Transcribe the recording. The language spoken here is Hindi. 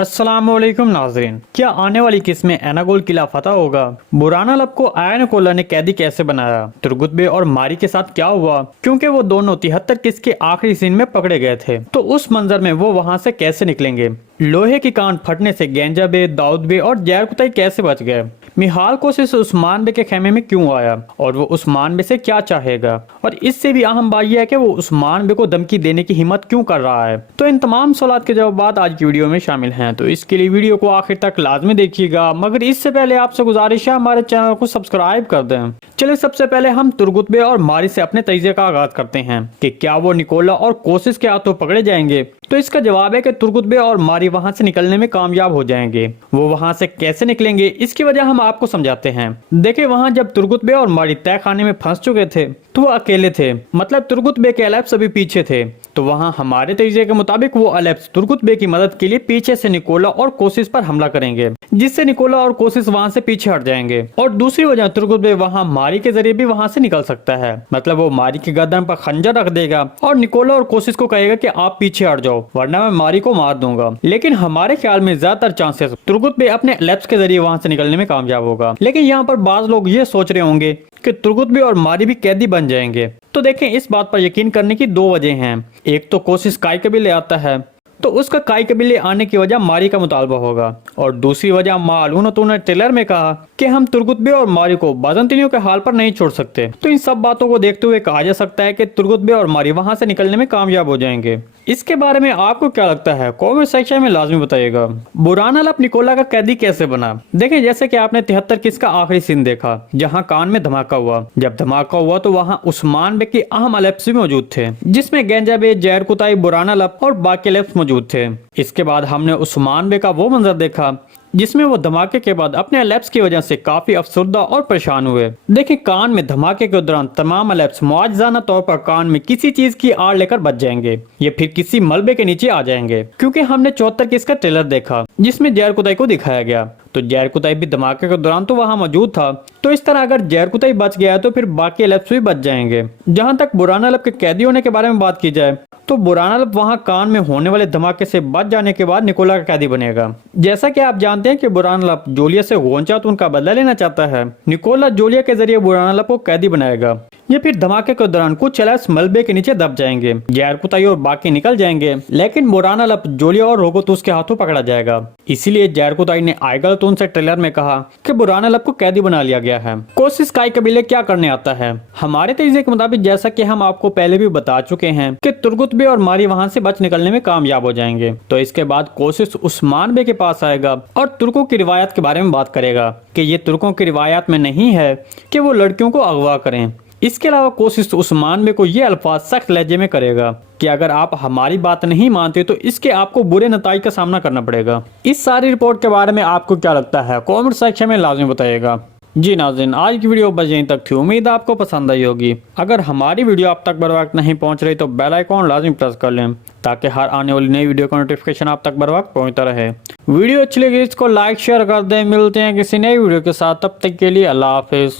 अस्सलामुअलैकुम नाजरीन, क्या आने वाली किस्त में एनागोल किला फतह होगा? बुराना लब को आयन कोला ने कैदी कैसे बनाया? तुर्गुत बे और मारी के साथ क्या हुआ? क्योंकि वो दोनों 73 किस्त के आखिरी सीन में पकड़े गए थे, तो उस मंजर में वो वहां से कैसे निकलेंगे? लोहे की कान फटने से गेंजा बे, दाऊद बे और जैर कुतई कैसे बच गए? मिहाल कोशिश उस्मान बे के खेमे में क्यों आया और वो उस्मान बे से क्या चाहेगा? और इससे भी अहम बात यह है कि वो उस्मान बे को धमकी देने की हिम्मत क्यों कर रहा है? तो इन तमाम सवालों के जवाब आज की वीडियो में शामिल हैं, तो इसके लिए वीडियो को आखिर तक लाजमी देखिएगा। मगर इससे पहले आपसे गुजारिश है हमारे चैनल को सब्सक्राइब कर दें। चलिए सबसे पहले हम तुर्गुत बे और मारी से अपने तजिए का आगाज करते हैं कि क्या वो निकोला और कोशिश के हाथों पकड़े जाएंगे? तो इसका जवाब है कि तुर्गुत बे और मारी वहां से निकलने में कामयाब हो जाएंगे। वो वहां से कैसे निकलेंगे इसकी वजह हम आपको समझाते हैं। देखिए, वहां जब तुर्गुत बे और मारी तय खाने में फंस चुके थे तो वो अकेले थे, मतलब तुर्गुत बे के अलेप्स अभी पीछे थे। तो वहां हमारे तजिए के मुताबिक वो अलेप्स तुर्गुत बे की मदद के लिए पीछे से निकोला और कोशिश पर हमला करेंगे, जिससे निकोला और कोशिश वहां से पीछे हट जाएंगे। और दूसरी वजह, तुर्गुत बे वहां मारी के जरिए भी वहां से निकल सकता है, मतलब वो मारी की गर्दन पर खंजर रख देगा और निकोला और कोशिश को कहेगा कि आप पीछे हट जाओ वरना मैं मारी को मार दूंगा। लेकिन हमारे ख्याल में ज्यादातर चांसेस तुर्गुत बे अपने एलेप्स के जरिए वहां से निकलने में कामयाब होगा। लेकिन यहाँ पर बाज लोग ये सोच रहे होंगे कि तुर्गुत बे और मारी भी कैदी बन जाएंगे। तो देखें, इस बात पर यकीन करने की दो वजह हैं। एक तो कोशिश काय कबीले आता है, तो उसका काय कबीले आने की वजह मारी का मुतालबा होगा, और दूसरी वजह मालून ने ट्रेलर में कहा कि हम तुर्गुत बे और मारी को बाजंतिनियों के हाल पर नहीं छोड़ सकते। तो इन सब बातों को देखते हुए कहा जा सकता है कि तुर्गुत बे और मारी वहां से निकलने में कामयाब हो जाएंगे। इसके बारे में आपको क्या लगता है? कमेंट सेक्शन में लाजमी बताइएगा। बुराना लब निकोला का कैदी कैसे बना? देखें, जैसे कि आपने 73 किस्त का आखिरी सीन देखा जहां कान में धमाका हुआ। जब धमाका हुआ तो वहां उस्मान बे के अहम अलेप्स भी मौजूद थे, जिसमें गेंजा बे, जैर कुताई, बुराना लब और बाकी अलेप्स मौजूद थे। इसके बाद हमने उस्मान बे का वो मंजर देखा जिसमें वो धमाके के बाद अपने अलेप्स की वजह से काफी अफसरदा और परेशान हुए। देखिए, कान में धमाके के दौरान तमाम अलेप्स मुआवजाना तौर पर कान में किसी चीज की आड़ लेकर बच जाएंगे या फिर किसी मलबे के नीचे आ जाएंगे, क्योंकि हमने 74 किस्त का ट्रेलर देखा जिसमें जैर कुताई को दिखाया गया। तो जैर कुताई भी धमाके के दौरान तो वहां मौजूद था। तो इस तरह अगर जैर कुताई बच गया तो फिर बाकी अलेप्स भी बच जाएंगे। जहां तक बुराना लब के कैदी होने के बारे में बात की जाए तो बुराना लब वहां कान में होने वाले धमाके से बच जाने के बाद निकोला का कैदी बनेगा। जैसा कि आप जानते हैं कि बुराना लब जोलिया से गोंचा तो उनका बदला लेना चाहता है। निकोला जोलिया के जरिए बुराना लब को कैदी बनाएगा। ये फिर धमाके के दौरान कुछ अलेप्स मलबे के नीचे दब जाएंगे, जैर कुताई और बाकी निकल जाएंगे, लेकिन बुराना लब जोलिया और रोगोतूस के हाथों पकड़ा जाएगा। इसीलिए जैर कुताई ने आइगलतून से ट्रेलर में कहा कि बुराना लब को कैदी बना लिया गया है। कोशिश काय कबीले क्या करने आता है? हमारे तजीए के मुताबिक, जैसा कि हम आपको पहले भी बता चुके हैं कि तुर्गुत बे और मारी वहां से बच निकलने में कामयाब हो जाएंगे। तो इसके बाद कोशिश उस्मान बे के पास आएगा और तुर्कों की रिवायत के बारे में बात करेगा कि ये तुर्कों की रिवायत में नहीं है कि वो लड़कियों को अगवा करें। इसके अलावा कोशिश उस्मान बे को ये अल्फाज सख्त लहजे में करेगा कि अगर आप हमारी बात नहीं मानते तो इसके आपको बुरे नताइज का सामना करना पड़ेगा। इस सारी रिपोर्ट के बारे में आपको क्या लगता है? कमेंट सेक्शन में लाजमी बताइएगा। जी नाज़रीन, आज की वीडियो बस यहीं तक थी। उम्मीद है आपको पसंद आई होगी। अगर हमारी वीडियो आप तक बर वक्त नहीं पहुंच रही तो बेल आइकॉन लाजमी प्रेस कर लें ताकि हर आने वाली नई वीडियो का नोटिफिकेशन आप तक बर वक्त पहुंचता रहे। वीडियो अच्छी लगी इसको लाइक शेयर कर दें। मिलते हैं किसी नई वीडियो के साथ, तब तक के लिए अल्लाह हाफिज।